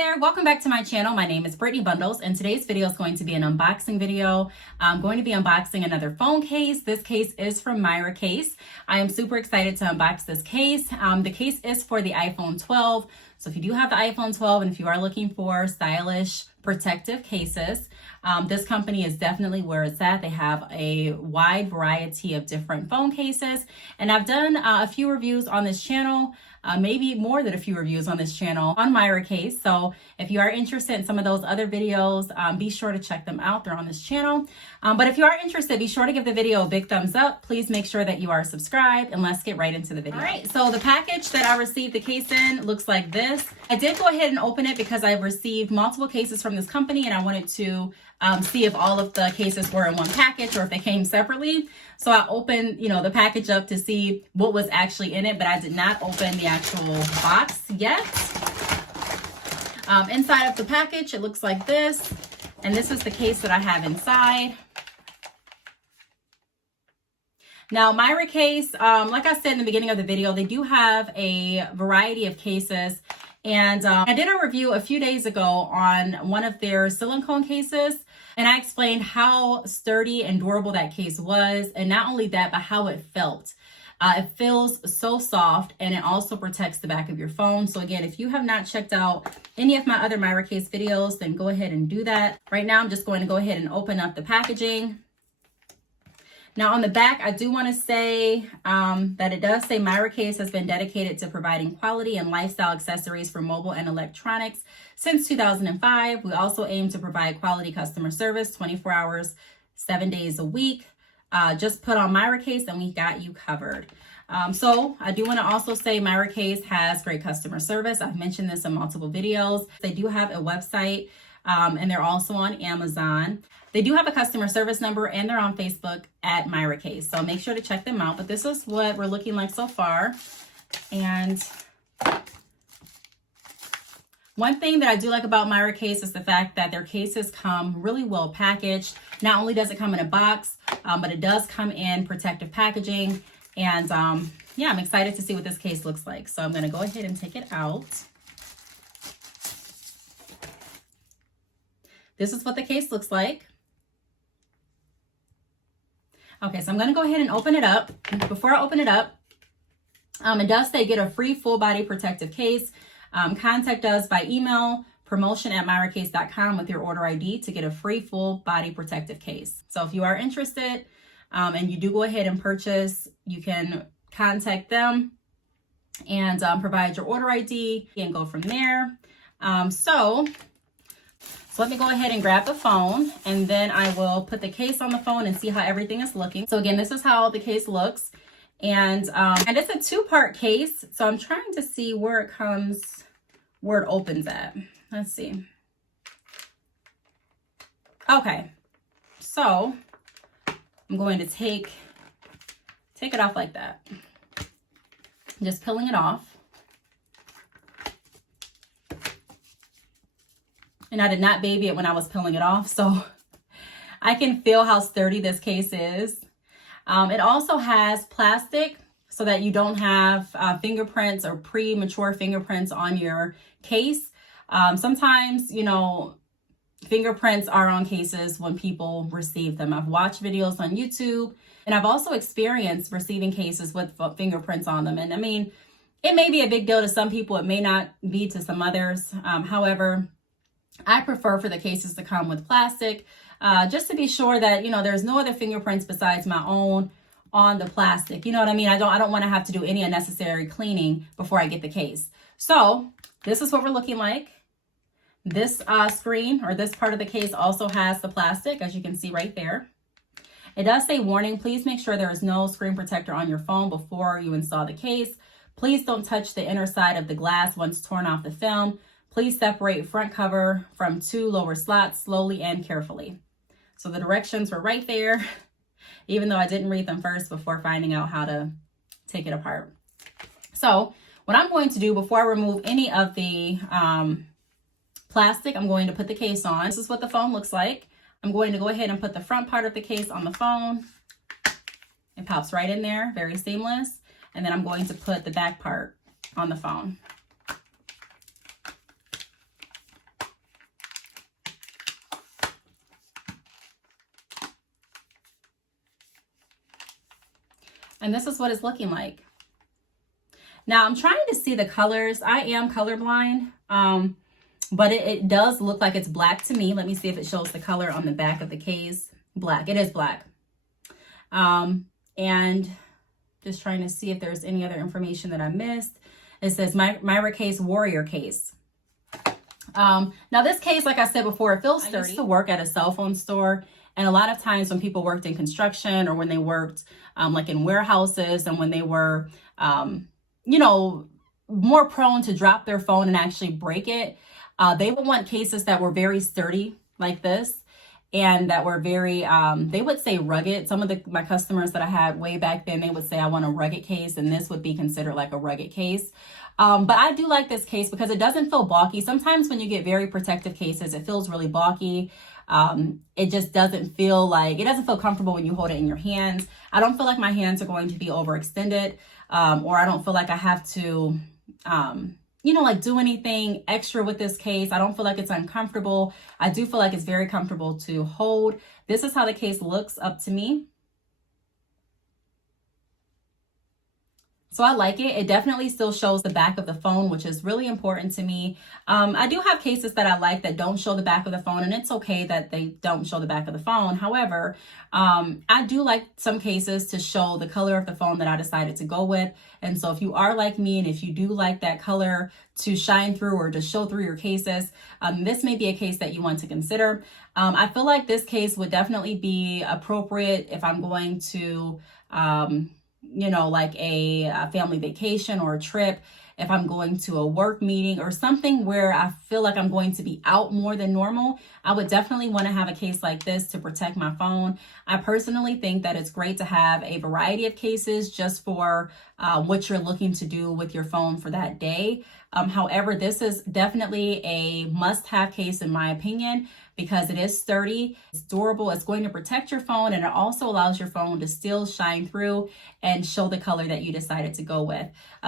there, welcome back to my channel. My name is Brittney Bundles, and today's video is going to be an unboxing video. I'm going to be unboxing another phone case. This case is from Miracase. I am super excited to unbox this case. The case is for the iPhone 12. So if you do have the iPhone 12 and if you are looking for stylish protective cases, this company is definitely where it's at. They have a wide variety of different phone cases, and I've done a few reviews on this channel, maybe more than a few reviews on this channel on Miracase. So if you are interested in some of those other videos, be sure to check them out. They're on this channel. But if you are interested, be sure to give the video a big thumbs up. Please make sure that you are subscribed, and let's get right into the video. All right, so the package that I received the case in looks like this. I did go ahead and open it because I've received multiple cases from this company, and I wanted to see if all of the cases were in one package or if they came separately. So I opened, the package up to see what was actually in it, but I did not open the actual box yet. Inside of the package, it looks like this, and this is the case that I have inside. Now, Miracase, like I said in the beginning of the video, they do have a variety of cases. And I did a review a few days ago on one of their silicone cases, and I explained how sturdy and durable that case was, and not only that, but how it felt. It feels so soft, and it also protects the back of your phone. So again, if you have not checked out any of my other Miracase videos, then go ahead and do that. Right now, I'm just going to go ahead and open up the packaging. Now on the back, I do want to say that it does say Miracase has been dedicated to providing quality and lifestyle accessories for mobile and electronics since 2005. We also aim to provide quality customer service 24 hours, 7 days a week. Just put on Miracase and we got you covered. So I do want to also say Miracase has great customer service. I've mentioned this in multiple videos. They do have a website. And they're also on Amazon. They do have a customer service number, and they're on Facebook at Miracase. So make sure to check them out. But this is what we're looking like so far. And one thing that I do like about Miracase is the fact that their cases come really well packaged. Not only does it come in a box, but it does come in protective packaging. And yeah, I'm excited to see what this case looks like. So I'm going to go ahead and take it out. This is what the case looks like. Okay, so I'm going to go ahead and open it up. Before I open it up, it does say get a free full body protective case. Contact us by email, promotion@miracase.com with your order ID to get a free full body protective case. So if you are interested and you do go ahead and purchase, you can contact them and provide your order ID and go from there. So let me go ahead and grab the phone, and then I will put the case on the phone and see how everything is looking. So again, this is how the case looks. And it's a two-part case. So I'm trying to see where it opens at. Let's see. Okay. So I'm going to take it off like that. Just peeling it off. And I did not baby it when I was peeling it off, so I can feel how sturdy this case is. It also has plastic so that you don't have fingerprints or premature fingerprints on your case. Sometimes, fingerprints are on cases when people receive them. I've watched videos on YouTube, and I've also experienced receiving cases with fingerprints on them. And I mean, it may be a big deal to some people. It may not be to some others. However, I prefer for the cases to come with plastic, just to be sure that, there's no other fingerprints besides my own on the plastic. You know what I mean? I don't want to have to do any unnecessary cleaning before I get the case. So this is what we're looking like. This screen, or this part of the case, also has the plastic, as you can see right there. It does say, warning, please make sure there is no screen protector on your phone before you install the case. Please don't touch the inner side of the glass once torn off the film. Please separate front cover from two lower slots slowly and carefully. So the directions were right there, even though I didn't read them first before finding out how to take it apart. So what I'm going to do before I remove any of the plastic, I'm going to put the case on. This is what the phone looks like. I'm going to go ahead and put the front part of the case on the phone. It pops right in there, very seamless. And then I'm going to put the back part on the phone. And this is what it's looking like. Now I'm trying to see the colors. I am colorblind, but it does look like it's black to me. Let me see if it shows the color on the back of the case. Black. It is black. And just trying to see if there's any other information that I missed. It says Miracase Warrior Case. Now this case, like I said before, it feels sturdy. I used to work at a cell phone store, and a lot of times when people worked in construction or when they worked like in warehouses and when they were, you know, more prone to drop their phone and actually break it, they would want cases that were very sturdy like this. And that were very, they would say rugged. Some of my customers that I had way back then, they would say, I want a rugged case, and this would be considered like a rugged case. But I do like this case because it doesn't feel bulky. Sometimes when you get very protective cases, it feels really bulky. It just doesn't feel comfortable when you hold it in your hands. I don't feel like my hands are going to be overextended, or I don't feel like I have to, you know, like do anything extra with this case. I don't feel like it's uncomfortable. I do feel like it's very comfortable to hold. This is how the case looks up to me. So I like it. It definitely still shows the back of the phone, which is really important to me. I do have cases that I like that don't show the back of the phone, and it's okay that they don't show the back of the phone. However, I do like some cases to show the color of the phone that I decided to go with. And so if you are like me, and if you do like that color to shine through or to show through your cases, this may be a case that you want to consider. I feel like this case would definitely be appropriate if I'm going to, you know, like a family vacation or a trip, if I'm going to a work meeting or something where I feel like I'm going to be out more than normal, I would definitely want to have a case like this to protect my phone. I personally think that it's great to have a variety of cases just for what you're looking to do with your phone for that day. However, this is definitely a must-have case in my opinion, because it is sturdy, it's durable, it's going to protect your phone, and it also allows your phone to still shine through and show the color that you decided to go with.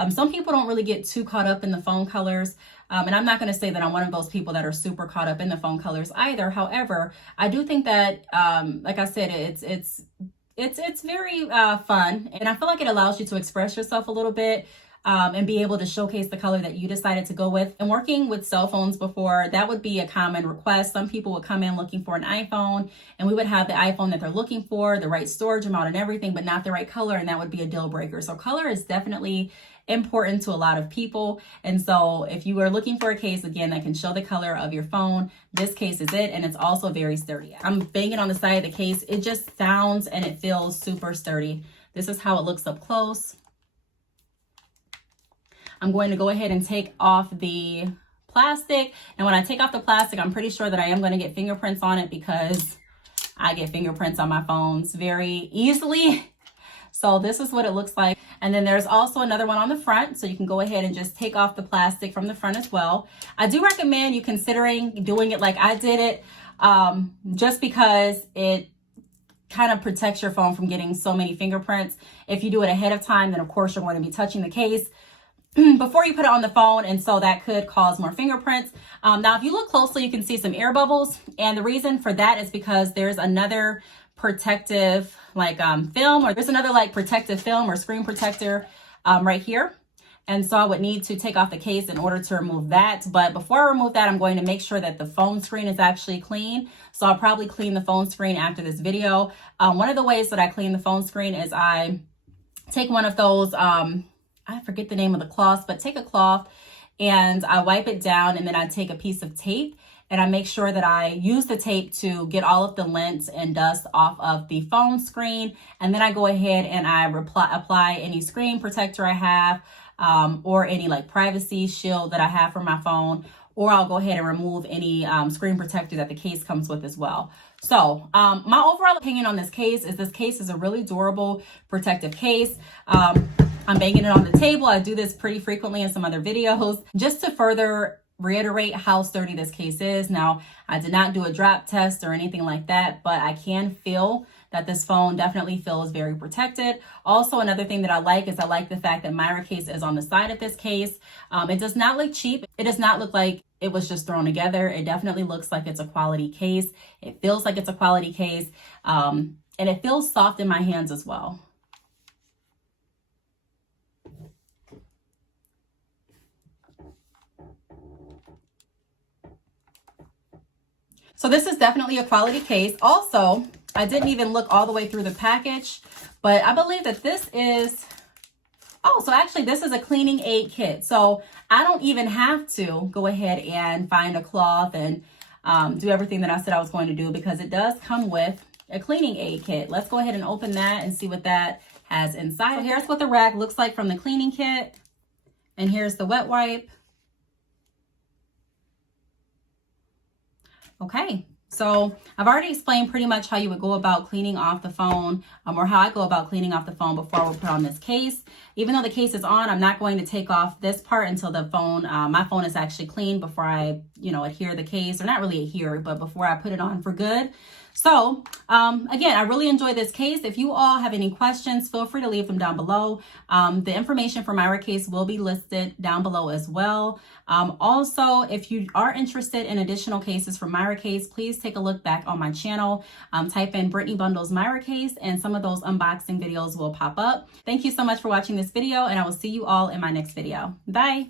Some people don't really get too caught up in the phone colors, and I'm not going to say that I'm one of those people that are super caught up in the phone colors either. However, I do think that, like I said, it's very fun, and I feel like it allows you to express yourself a little bit. And be able to showcase the color that you decided to go with. And working with cell phones before, that would be a common request. Some people would come in looking for an iPhone, and we would have the iPhone that they're looking for, the right storage amount and everything, but not the right color, and that would be a deal breaker. So color is definitely important to a lot of people. And so if you are looking for a case, again, that can show the color of your phone, this case is it, and it's also very sturdy. I'm banging on the side of the case. It just sounds and it feels super sturdy. This is how it looks up close. I'm going to go ahead and take off the plastic. And when I take off the plastic, I'm pretty sure that I am going to get fingerprints on it because I get fingerprints on my phones very easily. So this is what it looks like. And then there's also another one on the front. So you can go ahead and just take off the plastic from the front as well. I do recommend you considering doing it like I did it, just because it kind of protects your phone from getting so many fingerprints. If you do it ahead of time, then of course you're going to be touching the case before you put it on the phone, and so that could cause more fingerprints. Now, if you look closely, you can see some air bubbles, and the reason for that is because there's another protective film, or there's another protective film or screen protector right here. And so I would need to take off the case in order to remove that. But before I remove that, I'm going to make sure that the phone screen is actually clean. So I'll probably clean the phone screen after this video. One of the ways that I clean the phone screen is I take one of those, I forget the name of the cloth, but take a cloth and I wipe it down, and then I take a piece of tape and I make sure that I use the tape to get all of the lint and dust off of the phone screen. And then I go ahead and I apply any screen protector I have, or any privacy shield that I have for my phone, or I'll go ahead and remove any screen protector that the case comes with as well. So my overall opinion on this case is a really durable protective case. I'm banging it on the table. I do this pretty frequently in some other videos just to further reiterate how sturdy this case is. Now, I did not do a drop test or anything like that, but I can feel that this phone definitely feels very protected. Also, another thing that I like is I like the fact that Miracase is on the side of this case. It does not look cheap. It does not look like it was just thrown together. It definitely looks like it's a quality case. It feels like it's a quality case, and it feels soft in my hands as well. So this is definitely a quality case. Also, I didn't even look all the way through the package, but I believe that this is, oh, so actually this is a cleaning aid kit. So I don't even have to go ahead and find a cloth and do everything that I said I was going to do, because it does come with a cleaning aid kit. Let's go ahead and open that and see what that has inside. So here's what the rag looks like from the cleaning kit. And here's the wet wipe. Okay, so I've already explained pretty much how you would go about cleaning off the phone, or how I go about cleaning off the phone before I will put on this case. Even though the case is on, I'm not going to take off this part until the phone, my phone is actually clean before I, adhere the case, or not really adhere, but before I put it on for good. So again, I really enjoyed this case. If you all have any questions, feel free to leave them down below. The information for Miracase will be listed down below as well. Also, if you are interested in additional cases from Miracase, please take a look back on my channel. Type in Brittney Bundles Miracase, and some of those unboxing videos will pop up. Thank you so much for watching this video, and I will see you all in my next video. Bye.